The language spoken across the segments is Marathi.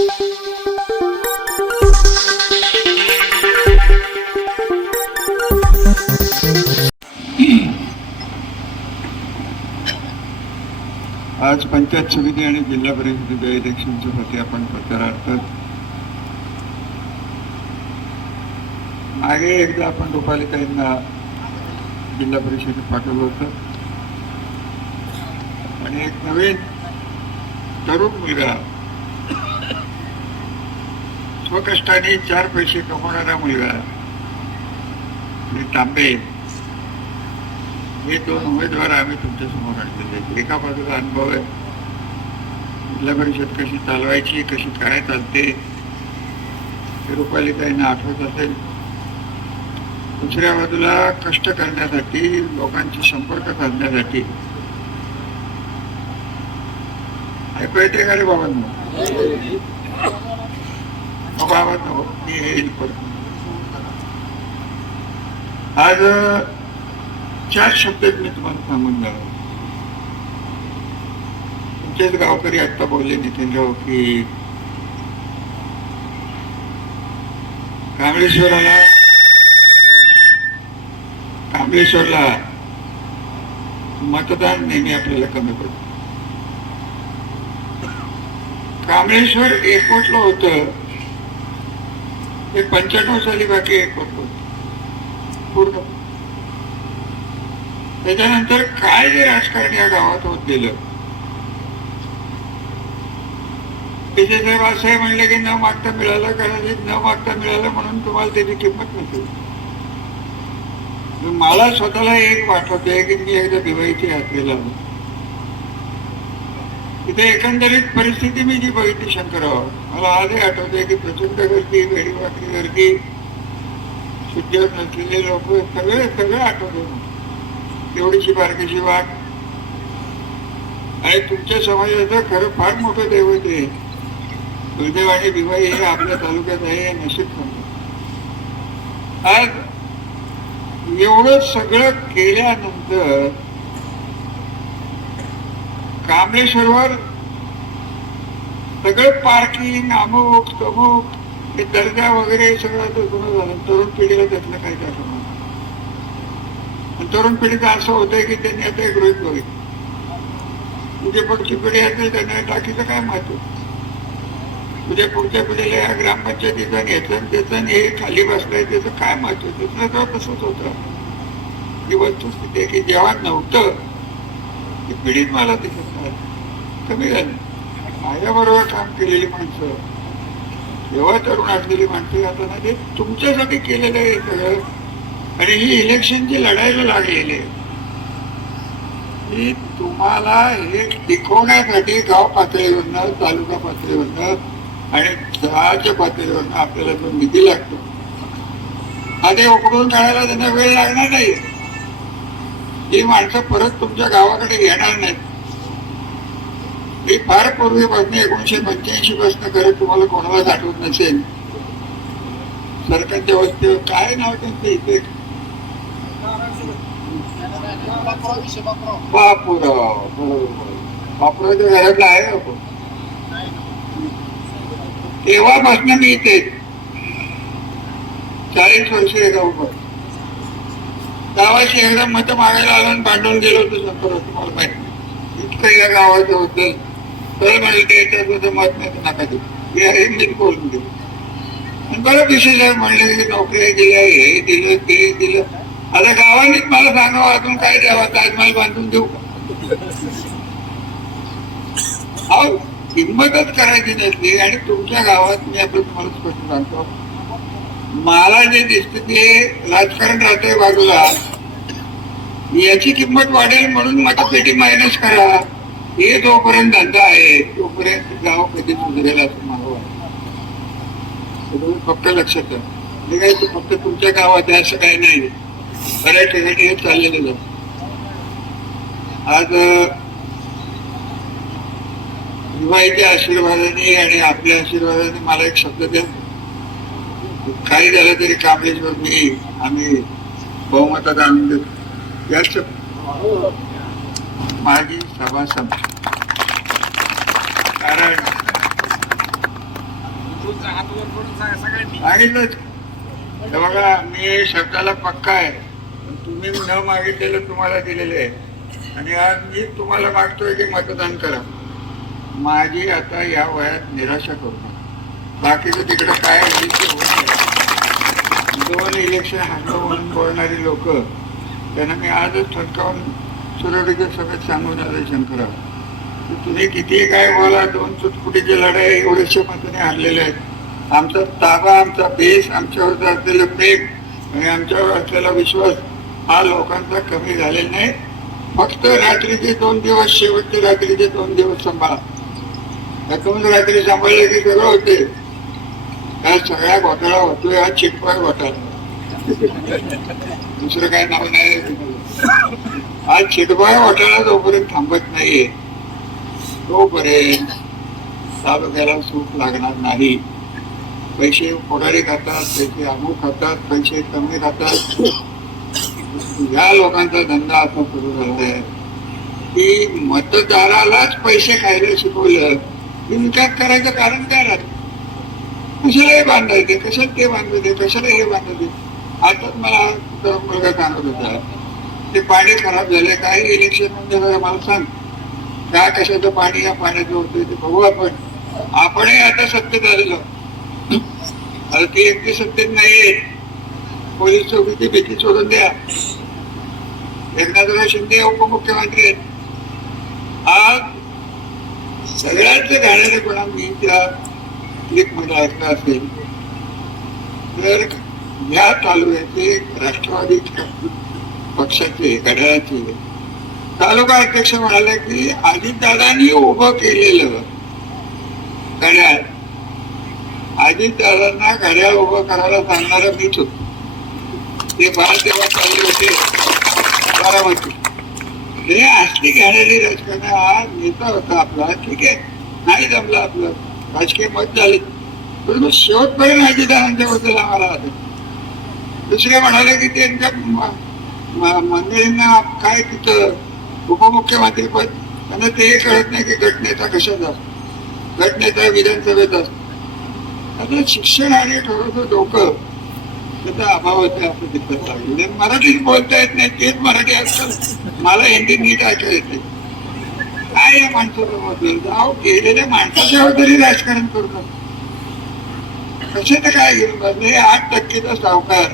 आज पंचायत समिती आणि जिल्हा परिषदेच्या इलेक्शनच्या साठी आपण प्रचारार्थ मागे एकदा आपण रुपालीताईंना जिल्हा परिषदेत पाठवलं होतं आणि एक नवीन तरुण मुलगा स्वकष्टाने 4 पैसे कमवणारा मुलगा तांबे हे 2 उमेदवार आम्ही तुमच्या समोर आणलेले आहेत. एका बाजूला अनुभव आहे, जिल्हा परिषद कशी चालवायची, कशी काय चालते हे रुपालीताईंना आठवत असेल. दुसऱ्या बाजूला कष्ट करण्यासाठी, लोकांशी संपर्क साधण्यासाठी. ऐकू येते का रे बाबांनो? बाबांनो मी येईल परत. आज 4 शब्दात मी तुम्हाला सांगून जाणार. तुमचेच गावकरी आता बोलले नितीनराव की कांबळेश्वरला मतदान नेहमी आपल्याला कमी पडतं. कांबळेश्वर एकवटलं होतं ते 95 साली बाकी एकवटलं होतं पूर्ण. त्याच्यानंतर काय जे राजकारण या गावात होत गेलं, साहेब असं म्हणलं की न मागता मिळालं, कदाचित न मागता मिळालं म्हणून तुम्हाला त्याची किंमत नसेल. मला स्वतःला एक वाटवतंय की मी एकदा दिवाळीची यात्रेला आलो. तिथे एकंदरीत परिस्थिती मी जी बघितली शंकरराव, मला आजही आठवतंय की प्रचंड गर्दी, वेडीवाकडी गर्दी, शुद्ध नसलेले लोक, सगळे आठवते. एवढीशी बारकीशी वाट. आणि तुमच्या समाजाचं खरं फार मोठं दैवत आहे. दुर्दैव आणि दिवाळी हे आपल्या तालुक्यात आहे, हे नशीब सांगतो. आज एवढं सगळं केल्यानंतर कांबळेश्वरवर सगळं पार्किंग, अमुक तमुक, हे दर्जा वगैरे सगळं जुनं झालं. तरुण पिढीला त्यातलं काही दाखवणार. तरुण पिढीचं असं होतंय की त्यांनी आता एक गृहित बघितलं, तुझे पुढची पिढी असेल त्यांना टाकीचं काय महत्व, तुझ्या पुढच्या पिढीला या ग्रामपंचायतीचं याचं त्याचं हे खाली बसलंय त्याचं काय महत्व. त्याचं तसंच होतं. ही वस्तुस्थिती आहे की जेव्हा नव्हतं ती पिढीत मला दिसत नाही, कमी झाली. माझ्याबरोबर काम केलेली माणसं, जेव्हा तरुण असलेली माणसं आता ना ते तुमच्यासाठी केलेलं आहे सगळं. आणि ही इलेक्शनची लढायला लागलेली आहे की तुम्हाला हे टिकवण्यासाठी गाव पातळीवरनं, तालुका पातळीवरनं आणि राज्य पातळीवरनं आपल्याला जो निधी लागतो हा ते उकडून काढायला त्यांना वेळ लागणार नाही. ही माणसं परत तुमच्या गावाकडे येणार नाहीत. मी फार पूर्वीपासून 1985 पासून करत, तुम्हाला कोणालाच आठवत नसेल, सरकारच्या वस्तीवर काय नाव त्यांचं इथे, बापूराव. बापूरावच्या घरातला आहे आपण. तेव्हापासून मी इथे 40 वर्ष गाव गावाची एकदा मत मागायला आलं आणि भांडवल गेलो होतं संपर्क. तुम्हाला माहिती इतकं या गावाचं होतं. तर म्हणजे त्याच्यात मत नाही तर नका देऊ, मी बोलून देऊ. आणि बरं विशेष म्हणले की नोकऱ्या दिल्या, हे दिलं ते दिलं. आता गावानेच मला सांगावं अजून काय द्यावं, ताजमहल बांधून देऊ का? अहो किंमतच करायची नसली. आणि तुमच्या गावात मी आपलं तुम्हाला स्पष्ट सांगतो, मला जे दिसतं ते राजकारण राहतंय बाजूला, याची किंमत वाढेल म्हणून मतपेटी मायनस करा. हे जोपर्यंत धंदा आहे तोपर्यंत गाव कधी सुधरेल असं मला वाटतं. फक्त लक्षात ठेवा, हे काय फक्त तुमच्या गावात आहे असं काही नाही, बऱ्याच ठिकाणी हे चाललेलं जातं. आज दिवाळीच्या आशीर्वादाने आणि आपल्या आशीर्वादाने मला एक शब्द द्या, काही झालं तरी कांबळेश्वर आम्ही बहुमतात आणून देतो. याच माझी सभा संपली. कारण सांगितलंच. हे बघा, मी शब्दाला पक्का आहे. तुम्ही न मागितलेलं तुम्हाला दिलेलं आहे आणि आज मी तुम्हाला मागतोय की मतदान करा. माझी आता या वयात निराशा करू नका. बाकीचं तिकडे काय होईल ते होईल. 2 इलेक्शन हाणलं म्हणून बोलणारी लोक, त्यांना मी आजच ठणकावून सुरळीच्या सभेत सांगून आलं, शंकरराव तुम्ही किती काय बोला, 2 चुटपुटीचे लढाई एवढ्याशा मताने हारलेले आहेत. आमचा ताबा, आमचा बेस, आमच्यावर असलेलं प्रेम आणि आमच्यावर असलेला विश्वास हा लोकांचा कमी झालेला नाही. फक्त रात्रीचे 2 दिवस, शेवटचे रात्रीचे 2 दिवस सांभाळा. 2 रात्री सांभाळले की सगळं होते. हा सगळा घोटाळा होतोय, हा चिटपाय घोटाळा, दुसरं काय नाव नाही. हा चिटपाय घोटाळा जोपर्यंत थांबत नाहीये तोपर्यंत तालुक्याला सूट लागणार नाही. पैसे पुढारी खातात, पैसे अमुक खातात, पैसे कमी खातात. या लोकांचा धंदा असा सुरू झालाय की मतदारालाच पैसे खायला शिकवलं की विकास करायचं कारण काय राहत. कशाला हे बांधायचे, कशाला ते बांधायचे, कशाला हे बांधायचे. आताच मला मुलगा सांगत होता ते पाणी खराब झाले, काही इलेक्शन म्हणजे मला सांग काय कशाचं पाणी या पाण्याचं होतं ते बघू आपणही आता सत्तेत आलेलो. आता ती एकटी सत्तेत नाहीये. पोलीस चौकीची भीती सोडून द्या. एकनाथराव शिंदे उपमुख्यमंत्री आहेत. आज सगळ्याच घाणेरडेपणा मी त्या क्लिप मध्ये ऐकलं असेल तर या तालुक्याचे राष्ट्रवादी पक्षाचे घड्याळाचे तालुका अध्यक्ष म्हणाले की अजितदादांनी उभं केलेलं घड्याळ, अजितदादांना घड्याळ उभं करायला सांगणारा मीच होतो. ते बाळ तेव्हा चालले होते बारामती. हे असली घाणेरडी राजकारण. हा नेता होता आपला, ठीक आहे, नाही जमला आपलं, राजकीय मत झाले, परंतु शेवटपर्यंत अजितदादांच्या बद्दल आम्हाला आलं. दुसरे म्हणाले की त्यांच्या मंडळींना काय तिथं उपमुख्यमंत्री पद, त्यांना ते कळत नाही की गटनेता कशात असतो, गटनेता विधानसभेत असतो. आता शिक्षण आणि थोडंसं डोकं त्याचा अभाव होता असं दिसत लागले. मराठीत बोलता येत नाही, तेच मराठी असतं, मला हिंदी नीट ऐकायला येते. काय या माणसाचं बदल जाऊ गेलेल्या माणसाच्यावर तरी राजकारण करतात. कशाचं काय घेऊन बसले. 8% सावकार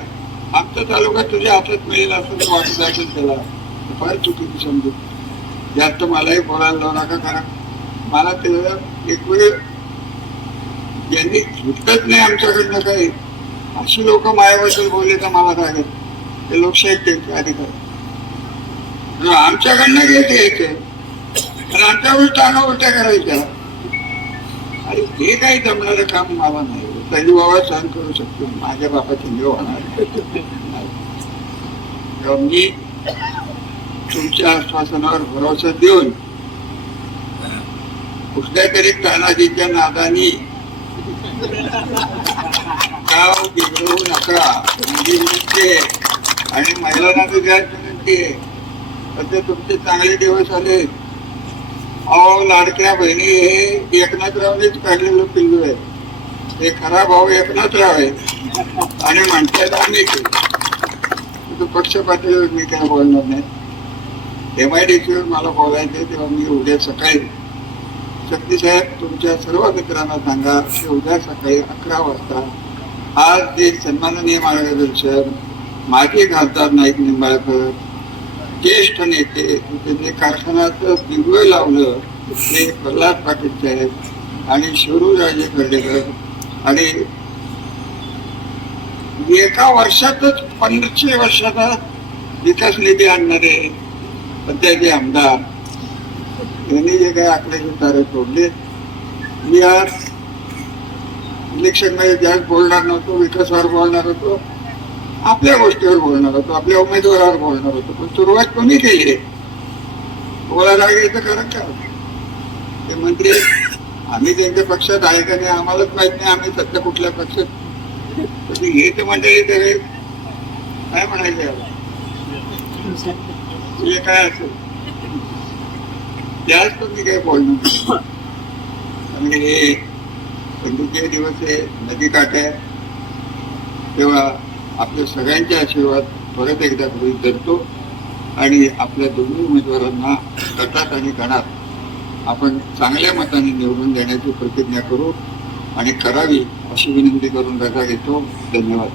आमचा तालुका तुझ्या हातात मिळेल असं वाटत असेल त्याला फार चुकीची समजू. जास्त मलाही बोलायला लावू नका, कारण मला त्याला एक वेळ ज्यांनी घेतलंच नाही आमच्याकडनं काही अशी लोक माझ्याबद्दल बोलले तर मला रागेल. ते लोकशाहीत त्यांचे अधिकार आमच्याकडनं घेत यायचे आणि आमच्यावर टांगा उलट्या करायच्या. आणि ते काही जमणारं काम मला नाही. तरी बाबा सहन करू शकतो, माझ्या बापाची निव होणार. मी तुमच्या आश्वासनावर भरोसा देऊन कुठल्या तरी तानाजीच्या नादानी गाव बिघडवू नका ही विनंती आहे. आणि महिलांना द्यायची विनंती आहे. सध्या तुमचे चांगले दिवस आले. अहो लाडक्या बहिणी हे एकनाथरावनेच काढलेलं पिल्लू आहे. हे खरा भाऊ एकनाथराव आहे आणि म्हणतात आम्ही पक्ष पातळीवर मी काय बोलणार नाही. MIDCवर मला बोलायचे तेव्हा मी उद्या सकाळी शक्ती साहेब तुमच्या सर्व मित्रांना सांगा की उद्या सकाळी 11 वाजता आज जे सन्माननीय मार्गदर्शक माजी खासदार नाईक निंबाळकर, ज्येष्ठ नेते त्यांनी कारखान्याचं दिव्य लावलं ते प्रल्हाद पाटील साहेब आणि शिवराजे खर्डेकर आणि एका वर्षातच 1500 वर्षाचा विकास निधी आणणारे सध्याचे आमदार यांनी जे काही आकड्याचे तारे तोडले. मी आज इलेक्शन मध्ये जास्त बोलणार नव्हतो, विकासावर बोलणार होतो, आपल्या गोष्टीवर बोलणार होतो, आपल्या उमेदवारावर बोलणार होतो. पण सुरुवात कोणी केली आहे? बोलायला यायचं कारण काय होतं? ते मंत्री आम्ही त्यांच्या पक्षात आहे का नाही आम्हालाच माहित नाही. आम्ही सध्या कुठल्या पक्षात हे तर मंडळी तरी काय म्हणायचे हे काय असेल जास्त मी काय बोलणार. आणि थंडीचे दिवस हे नदीकाठ आहे, तेव्हा आपल्या सगळ्यांचे आशीर्वाद परत एकदा गृहीत धरतो आणि आपल्या दोन्ही उमेदवारांना गटात आणि गणात आपण चांगल्या मताने निवडून देण्याची प्रतिज्ञा करू आणि करावी अशी विनंती करून रजा घेतो. धन्यवाद.